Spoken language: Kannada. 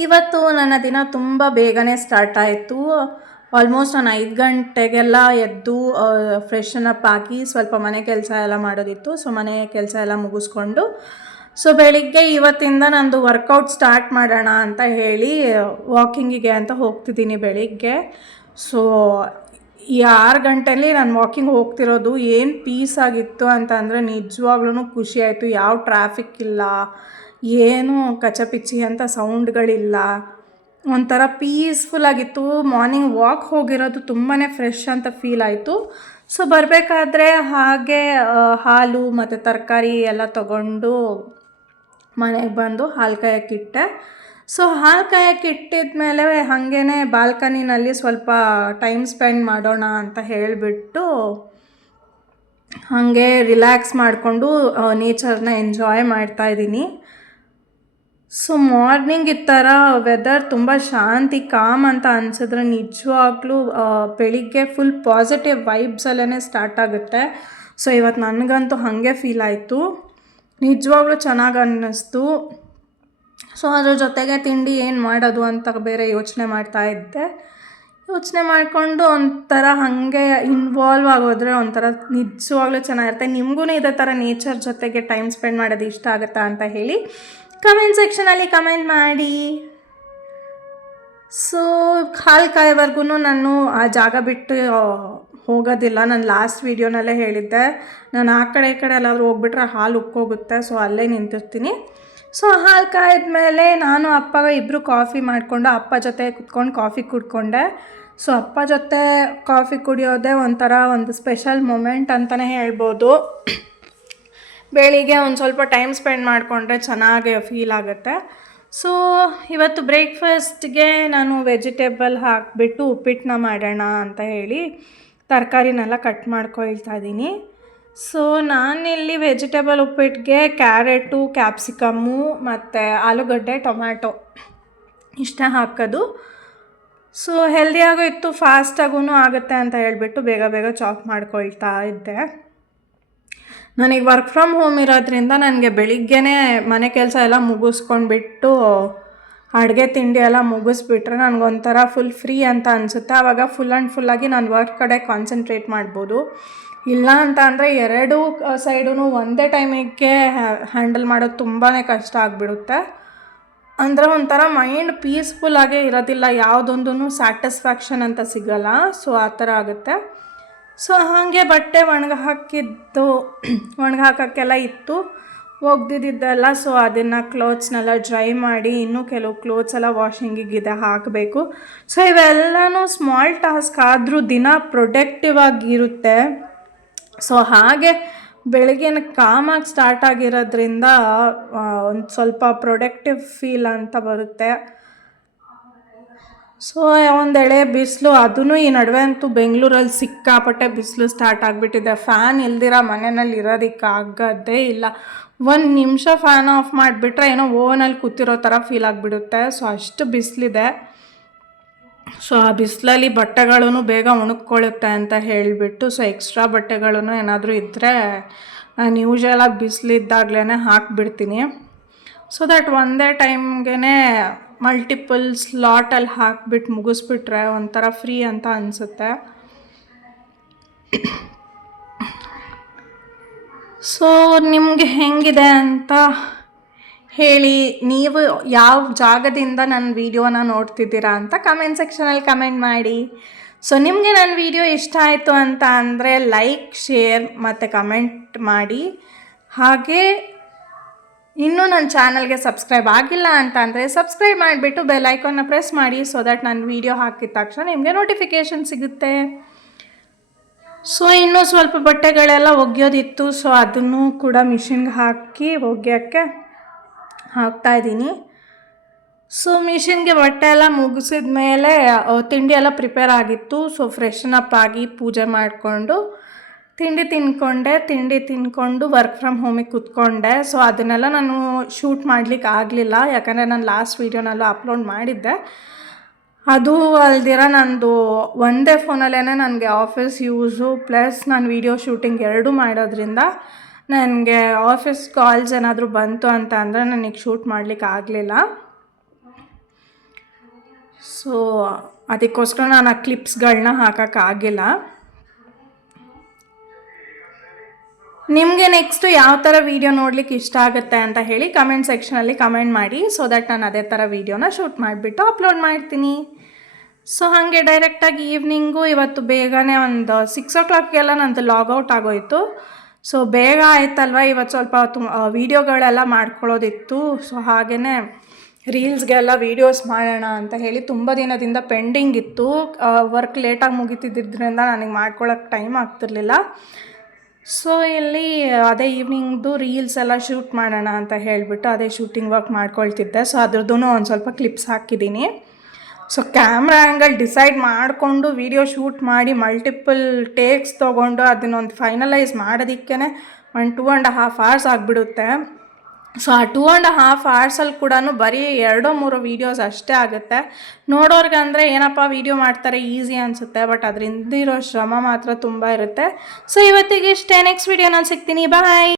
ಇವತ್ತು ನನ್ನ ದಿನ ತುಂಬ ಬೇಗನೆ ಸ್ಟಾರ್ಟ್ ಆಯಿತು. ಆಲ್ಮೋಸ್ಟ್ ನಾನು 5 ಗಂಟೆಗೆಲ್ಲ ಎದ್ದು ಫ್ರೆಶನ್ ಅಪ್ ಆಗಿ ಸ್ವಲ್ಪ ಮನೆ ಕೆಲಸ ಎಲ್ಲ ಮಾಡೋದಿತ್ತು. ಸೊ ಮನೆ ಕೆಲಸ ಎಲ್ಲ ಮುಗಿಸ್ಕೊಂಡು ಬೆಳಿಗ್ಗೆ ಇವತ್ತಿಂದ ನಂದು ವರ್ಕೌಟ್ ಸ್ಟಾರ್ಟ್ ಮಾಡೋಣ ಅಂತ ಹೇಳಿ ವಾಕಿಂಗಿಗೆ ಅಂತ ಹೋಗ್ತಿದ್ದೀನಿ ಬೆಳಿಗ್ಗೆ. ಸೊ ಈ 6 ಗಂಟೆಯಲ್ಲಿ ನಾನು ವಾಕಿಂಗ್ ಹೋಗ್ತಿರೋದು ಏನು ಪೀಸ್ ಆಗಿತ್ತು ಅಂತ ಅಂದರೆ ನಿಜವಾಗ್ಲೂ ಖುಷಿ ಆಯಿತು. ಯಾವ ಟ್ರಾಫಿಕ್ ಇಲ್ಲ, ಏನು ಕಚಪಿಚಿ ಅಂತ ಸೌಂಡ್ಗಳಿಲ್ಲ, ಒಂಥರ ಪೀಸ್ಫುಲ್ಲಾಗಿತ್ತು. ಮಾರ್ನಿಂಗ್ ವಾಕ್ ಹೋಗಿರೋದು ತುಂಬಾ ಫ್ರೆಶ್ ಅಂತ ಫೀಲ್ ಆಯಿತು. ಸೊ ಬರಬೇಕಾದ್ರೆ ಹಾಗೆ ಹಾಲು ಮತ್ತು ತರಕಾರಿ ಎಲ್ಲ ತಗೊಂಡು ಮನೆಗೆ ಬಂದು ಹಾಲು ಕಾಯಕ್ಕಿಟ್ಟೆ. ಸೊ ಹಾಲು ಕಾಯಕ್ಕಿಟ್ಟಿದ ಮೇಲೆ ಹಾಗೇ ಬಾಲ್ಕನಿನಲ್ಲಿ ಸ್ವಲ್ಪ ಟೈಮ್ ಸ್ಪೆಂಡ್ ಮಾಡೋಣ ಅಂತ ಹೇಳಿಬಿಟ್ಟು ಹಾಗೆ ರಿಲ್ಯಾಕ್ಸ್ ಮಾಡಿಕೊಂಡು ನೇಚರ್ನ ಎಂಜಾಯ್ ಮಾಡ್ತಾಯಿದ್ದೀನಿ. ಸೊ ಮಾರ್ನಿಂಗ್ ಈ ಥರ ವೆದರ್ ತುಂಬ ಶಾಂತಿ ಕಾಮ್ ಅಂತ ಅನಿಸಿದ್ರೆ ನಿಜವಾಗ್ಲೂ ಬೆಳಿಗ್ಗೆ ಫುಲ್ ಪಾಸಿಟಿವ್ ವೈಬ್ಸಲ್ಲೇ ಸ್ಟಾರ್ಟ್ ಆಗುತ್ತೆ. ಸೊ ಇವತ್ತು ನನಗಂತೂ ಹಾಗೆ ಫೀಲ್ ಆಯಿತು, ನಿಜವಾಗ್ಲೂ ಚೆನ್ನಾಗಿ ಅನ್ನಿಸ್ತು. ಸೊ ಅದ್ರ ಜೊತೆಗೆ ತಿಂಡಿ ಏನು ಮಾಡೋದು ಅಂತ ಬೇರೆ ಯೋಚನೆ ಮಾಡ್ತಾಯಿದ್ದೆ. ಯೋಚನೆ ಮಾಡಿಕೊಂಡು ಒಂಥರ ಹಾಗೆ ಇನ್ವಾಲ್ವ್ ಆಗೋದ್ರೆ ಒಂಥರ ನಿಜವಾಗ್ಲೂ ಚೆನ್ನಾಗಿರುತ್ತೆ. ನಿಮಗೂ ಇದೇ ಥರ ನೇಚರ್ ಜೊತೆಗೆ ಟೈಮ್ ಸ್ಪೆಂಡ್ ಮಾಡೋದು ಇಷ್ಟ ಆಗುತ್ತಾ ಅಂತ ಹೇಳಿ ಕಮೆಂಟ್ ಸೆಕ್ಷನಲ್ಲಿ ಕಮೆಂಟ್ ಮಾಡಿ. ಸೊ ಹಾಲು ಕಾಯೋವರೆಗೂ ನಾನು ಆ ಜಾಗ ಬಿಟ್ಟು ಹೋಗೋದಿಲ್ಲ. ನಾನು ಲಾಸ್ಟ್ ವೀಡಿಯೋನಲ್ಲೇ ಹೇಳಿದ್ದೆ, ನಾನು ಆ ಕಡೆ ಈ ಕಡೆ ಎಲ್ಲಾದರೂ ಹೋಗ್ಬಿಟ್ರೆ ಹಾಲು ಉಕ್ಕೋಗುತ್ತೆ. ಸೊ ಅಲ್ಲೇ ನಿಂತಿರ್ತೀನಿ. ಸೊ ಹಾಲು ಕಾಯ್ದ್ಮೇಲೆ ನಾನು ಅಪ್ಪ ಇಬ್ಬರು ಕಾಫಿ ಮಾಡಿಕೊಂಡು ಅಪ್ಪ ಜೊತೆ ಕುತ್ಕೊಂಡು ಕಾಫಿ ಕುಡ್ಕೊಂಡೆ. ಸೊ ಅಪ್ಪ ಜೊತೆ ಕಾಫಿ ಕುಡಿಯೋದೇ ಒಂಥರ ಒಂದು ಸ್ಪೆಷಲ್ ಮೂಮೆಂಟ್ ಅಂತಲೇ ಹೇಳ್ಬೋದು. ಬೆಳಿಗ್ಗೆ ಒಂದು ಸ್ವಲ್ಪ ಟೈಮ್ ಸ್ಪೆಂಡ್ ಮಾಡಿಕೊಂಡ್ರೆ ಚೆನ್ನಾಗಿ ಫೀಲ್ ಆಗುತ್ತೆ. ಸೊ ಇವತ್ತು ಬ್ರೇಕ್ಫಾಸ್ಟ್ಗೆ ನಾನು ವೆಜಿಟೇಬಲ್ ಹಾಕಿಬಿಟ್ಟು ಉಪ್ಪಿಟ್ಟನ್ನ ಮಾಡೋಣ ಅಂತ ಹೇಳಿ ತರಕಾರಿನೆಲ್ಲ ಕಟ್ ಮಾಡ್ಕೊಳ್ತಾ ಇದ್ದೀನಿ. ಸೊ ನಾನಿಲ್ಲಿ ವೆಜಿಟೇಬಲ್ ಉಪ್ಪಿಟ್ಟಿಗೆ ಕ್ಯಾರೆಟು, ಕ್ಯಾಪ್ಸಿಕಮ್ಮು ಮತ್ತು ಆಲೂಗಡ್ಡೆ, ಟೊಮ್ಯಾಟೊ ಇಷ್ಟ ಹಾಕೋದು. ಸೊ ಹೆಲ್ದಿಯಾಗೂ ಇತ್ತು, ಫಾಸ್ಟಾಗೂ ಆಗುತ್ತೆ ಅಂತ ಹೇಳಿಬಿಟ್ಟು ಬೇಗ ಬೇಗ ಚಾಪ್ ಮಾಡ್ಕೊಳ್ತಾ ಇದ್ದೆ. ನನಗೆ ವರ್ಕ್ ಫ್ರಮ್ ಹೋಮ್ ಇರೋದ್ರಿಂದ ನನಗೆ ಬೆಳಿಗ್ಗೆನೇ ಮನೆ ಕೆಲಸ ಎಲ್ಲ ಮುಗಿಸ್ಕೊಂಡ್ಬಿಟ್ಟು ಅಡುಗೆ ತಿಂಡಿ ಎಲ್ಲ ಮುಗಿಸ್ಬಿಟ್ರೆ ನನಗೊಂಥರ ಫುಲ್ ಫ್ರೀ ಅಂತ ಅನಿಸುತ್ತೆ. ಆವಾಗ ಫುಲ್ ಆ್ಯಂಡ್ ಫುಲ್ಲಾಗಿ ನಾನು ವರ್ಕ್ ಕಡೆ ಕಾನ್ಸಂಟ್ರೇಟ್ ಮಾಡ್ಬೋದು. ಇಲ್ಲ ಅಂತ ಅಂದರೆ ಎರಡೂ ಸೈಡೂ ಒಂದೇ ಟೈಮಿಗೆ ಹ್ಯಾಂಡಲ್ ಮಾಡೋದು ತುಂಬಾ ಕಷ್ಟ ಆಗಿಬಿಡುತ್ತೆ. ಅಂದರೆ ಒಂಥರ ಮೈಂಡ್ ಪೀಸ್ಫುಲ್ಲಾಗೇ ಇರೋದಿಲ್ಲ, ಯಾವುದೊಂದೂ ಸ್ಯಾಟಿಸ್ಫ್ಯಾಕ್ಷನ್ ಅಂತ ಸಿಗೋಲ್ಲ. ಸೊ ಆ ಥರ ಆಗುತ್ತೆ. ಸೊ ಹಾಗೆ ಬಟ್ಟೆ ಒಣಗಾಕೋಕ್ಕೆಲ್ಲ ಇತ್ತು, ಒಗ್ದಿದ್ದೆಲ್ಲ. ಸೊ ಅದನ್ನು ಕ್ಲೋತ್ಸ್ನೆಲ್ಲ ಡ್ರೈ ಮಾಡಿ ಇನ್ನೂ ಕೆಲವು ಕ್ಲೋತ್ಸ್ ಎಲ್ಲ ವಾಷಿಂಗಿಗಿದೆ ಹಾಕಬೇಕು. ಸೊ ಇವೆಲ್ಲನೂ ಸ್ಮಾಲ್ ಟಾಸ್ಕ್ ಆದರೂ ದಿನ ಪ್ರೊಡಕ್ಟಿವ್ ಆಗಿರುತ್ತೆ. ಸೊ ಹಾಗೆ ಬೆಳಗ್ಗೆನ ಕಾಮಾಗಿ ಸ್ಟಾರ್ಟ್ ಆಗಿರೋದ್ರಿಂದ ಒಂದು ಸ್ವಲ್ಪ ಪ್ರೊಡಕ್ಟಿವ್ ಫೀಲ್ ಅಂತ ಬರುತ್ತೆ. ಸೊ ಒಂದೆಳೆ ಬಿಸಿಲು, ಅದೂ ಈ ನಡುವೆ ಅಂತೂ ಬೆಂಗಳೂರಲ್ಲಿ ಸಿಕ್ಕಾಪಟ್ಟೆ ಬಿಸಿಲು ಸ್ಟಾರ್ಟ್ ಆಗಿಬಿಟ್ಟಿದೆ. ಫ್ಯಾನ್ ಇಲ್ದಿರ ಮನೆಯಲ್ಲಿ ಇರೋದಕ್ಕಾಗದೇ ಇಲ್ಲ. 1 ನಿಮಿಷ ಫ್ಯಾನ್ ಆಫ್ ಮಾಡಿಬಿಟ್ರೆ ಏನೋ ಓವನಲ್ಲಿ ಕೂತಿರೋ ಥರ ಫೀಲ್ ಆಗಿಬಿಡುತ್ತೆ. ಸೊ ಅಷ್ಟು ಬಿಸಿಲಿದೆ. ಸೊ ಆ ಬಿಸಿಲಲ್ಲಿ ಬಟ್ಟೆಗಳೂ ಬೇಗ ಒಣಗ್ಕೊಳ್ಳುತ್ತೆ ಅಂತ ಹೇಳಿಬಿಟ್ಟು ಸೊ ಎಕ್ಸ್ಟ್ರಾ ಬಟ್ಟೆಗಳೂ ಏನಾದರೂ ಇದ್ದರೆ ನಾನು ಯೂಶ್ವಲಾಗಿ ಬಿಸಿಲಿದ್ದಾಗಲೇ ಹಾಕಿಬಿಡ್ತೀನಿ. ಸೊ ದಟ್ ಒಂದೇ ಟೈಮ್ಗೆ ಮಲ್ಟಿಪಲ್ ಸ್ಲಾಟಲ್ಲಿ ಹಾಕಿಬಿಟ್ಟು ಮುಗಿಸ್ಬಿಟ್ರೆ ಒಂಥರ ಫ್ರೀ ಅಂತ ಅನಿಸುತ್ತೆ. ಸೊ ನಿಮಗೆ ಹೆಂಗಿದೆ ಅಂತ ಹೇಳಿ, ನೀವು ಯಾವ ಜಾಗದಿಂದ ನನ್ನ ವೀಡಿಯೋನ ನೋಡ್ತಿದ್ದೀರಾ ಅಂತ ಕಮೆಂಟ್ ಸೆಕ್ಷನಲ್ಲಿ ಕಮೆಂಟ್ ಮಾಡಿ. ಸೊ ನಿಮಗೆ ನನ್ನ ವೀಡಿಯೋ ಇಷ್ಟ ಆಯಿತು ಅಂತ ಅಂದರೆ ಲೈಕ್, ಶೇರ್ ಮತ್ತು ಕಮೆಂಟ್ ಮಾಡಿ. ಹಾಗೆ ಇನ್ನೂ ನನ್ನ ಚಾನಲ್ಗೆ ಸಬ್ಸ್ಕ್ರೈಬ್ ಆಗಿಲ್ಲ ಅಂತ ಅಂದರೆ ಸಬ್ಸ್ಕ್ರೈಬ್ ಮಾಡಿಬಿಟ್ಟು ಬೆಲ್ ಐಕಾನ್ನ ಪ್ರೆಸ್ ಮಾಡಿ. ಸೊ ದಟ್ ನಾನು ವೀಡಿಯೋ ಹಾಕಿದ ತಕ್ಷಣ ನಿಮಗೆ ನೋಟಿಫಿಕೇಷನ್ ಸಿಗುತ್ತೆ. ಸೊ ಇನ್ನೂ ಸ್ವಲ್ಪ ಬಟ್ಟೆಗಳೆಲ್ಲ ಒಗೆಯೋದಿತ್ತು. ಸೊ ಅದನ್ನು ಕೂಡ ಮಿಷಿನ್ಗೆ ಹಾಕಿ ಒಗೆಯೋಕ್ಕೆ ಹಾಕ್ತಾಯಿದ್ದೀನಿ. ಸೊ ಮಿಷಿನ್ಗೆ ಬಟ್ಟೆ ಎಲ್ಲ ಮುಗಿಸಿದ ಮೇಲೆ ತಿಂಡಿ ಎಲ್ಲ ಪ್ರಿಪೇರ್ ಆಗಿತ್ತು. ಸೊ ಫ್ರೆಶನ್ ಅಪ್ ಆಗಿ ಪೂಜೆ ಮಾಡಿಕೊಂಡು ತಿಂಡಿ ತಿಂದ್ಕೊಂಡು ವರ್ಕ್ ಫ್ರಮ್ ಹೋಮಿಗೆ ಕೂತ್ಕೊಂಡೆ. ಸೊ ಅದನ್ನೆಲ್ಲ ನಾನು ಶೂಟ್ ಮಾಡಲಿಕ್ಕೆ ಆಗಲಿಲ್ಲ, ಯಾಕಂದರೆ ನಾನು ಲಾಸ್ಟ್ ವೀಡಿಯೋನಲ್ಲೂ ಅಪ್ಲೋಡ್ ಮಾಡಿದ್ದೆ. ಅದು ಅಲ್ದಿರ ನಂದು ಒಂದೇ ಫೋನಲ್ಲೇ ನನಗೆ ಆಫೀಸ್ ಯೂಸು ಪ್ಲಸ್ ನಾನು ವೀಡಿಯೋ ಶೂಟಿಂಗ್ ಎರಡೂ ಮಾಡೋದ್ರಿಂದ ನನಗೆ ಆಫೀಸ್ ಕಾಲ್ಸ್ ಏನಾದರೂ ಬಂತು ಅಂತ ಅಂದರೆ ನನಗೆ ಶೂಟ್ ಮಾಡಲಿಕ್ಕೆ ಆಗಲಿಲ್ಲ. ಸೊ ಅದಕ್ಕೋಸ್ಕರ ನಾನು ಆ ಕ್ಲಿಪ್ಸ್ಗಳನ್ನ ಹಾಕೋಕ್ಕಾಗಿಲ್ಲ. ನಿಮಗೆ ನೆಕ್ಸ್ಟು ಯಾವ ಥರ ವೀಡಿಯೋ ನೋಡಲಿಕ್ಕೆ ಇಷ್ಟ ಆಗುತ್ತೆ ಅಂತ ಹೇಳಿ ಕಮೆಂಟ್ ಸೆಕ್ಷನಲ್ಲಿ ಕಮೆಂಟ್ ಮಾಡಿ. ಸೊ ದಟ್ ನಾನು ಅದೇ ಥರ ವೀಡಿಯೋನ ಶೂಟ್ ಮಾಡಿಬಿಟ್ಟು ಅಪ್ಲೋಡ್ ಮಾಡ್ತೀನಿ. ಸೊ ಹಾಗೆ ಡೈರೆಕ್ಟಾಗಿ ಈವ್ನಿಂಗು ಇವತ್ತು ಬೇಗನೆ ಒಂದು 6 o'clockಗೆಲ್ಲ ನಂದು ಲಾಗೌಟ್ ಆಗೋಯಿತು. ಸೊ ಬೇಗ ಆಯ್ತಲ್ವ, ಇವತ್ತು ಸ್ವಲ್ಪ ವೀಡಿಯೋಗಳೆಲ್ಲ ಮಾಡ್ಕೊಳ್ಳೋದಿತ್ತು. ಸೊ ಹಾಗೆಯೇ ರೀಲ್ಸ್ಗೆಲ್ಲ ವೀಡಿಯೋಸ್ ಮಾಡೋಣ ಅಂತ ಹೇಳಿ ತುಂಬ ದಿನದಿಂದ ಪೆಂಡಿಂಗ್ ಇತ್ತು. ವರ್ಕ್ ಲೇಟಾಗಿ ಮುಗಿತಿದ್ದರಿಂದ ನನಗೆ ಮಾಡ್ಕೊಳ್ಳೋಕ್ಕೆ ಟೈಮ್ ಆಗ್ತಿರ್ಲಿಲ್ಲ. ಸೊ ಇಲ್ಲಿ ಅದೇ ಈವ್ನಿಂಗ್ದು ರೀಲ್ಸ್ ಎಲ್ಲ ಶೂಟ್ ಮಾಡೋಣ ಅಂತ ಹೇಳಿಬಿಟ್ಟು ಅದೇ ಶೂಟಿಂಗ್ ವರ್ಕ್ ಮಾಡ್ಕೊಳ್ತಿದ್ದೆ. ಸೊ ಅದ್ರದ್ದು ಒಂದು ಸ್ವಲ್ಪ ಕ್ಲಿಪ್ಸ್ ಹಾಕಿದ್ದೀನಿ. ಸೊ ಕ್ಯಾಮ್ರಾ ಆ್ಯಂಗಲ್ ಡಿಸೈಡ್ ಮಾಡಿಕೊಂಡು ವೀಡಿಯೋ ಶೂಟ್ ಮಾಡಿ ಮಲ್ಟಿಪಲ್ ಟೇಕ್ಸ್ ತೊಗೊಂಡು ಅದನ್ನೊಂದು ಫೈನಲೈಸ್ ಮಾಡೋದಕ್ಕೇ 2.5 hours ಆಗಿಬಿಡುತ್ತೆ. ಸೊ ಆ 2.5 hours ಕೂಡ ಬರೀ 2-3 ವೀಡಿಯೋಸ್ ಅಷ್ಟೇ ಆಗುತ್ತೆ. ನೋಡೋರ್ಗೆ ಅಂದರೆ ಏನಪ್ಪ ವೀಡಿಯೋ ಮಾಡ್ತಾರೆ ಈಸಿ ಅನಿಸುತ್ತೆ, ಬಟ್ ಅದರಿಂದ ಇರೋ ಶ್ರಮ ಮಾತ್ರ ತುಂಬ ಇರುತ್ತೆ. ಸೊ ಇವತ್ತಿಗೆ ಇಷ್ಟೇ. ನೆಕ್ಸ್ಟ್ ವೀಡಿಯೋ ನಾನು ಸಿಗ್ತೀನಿ. ಬಾಯ್.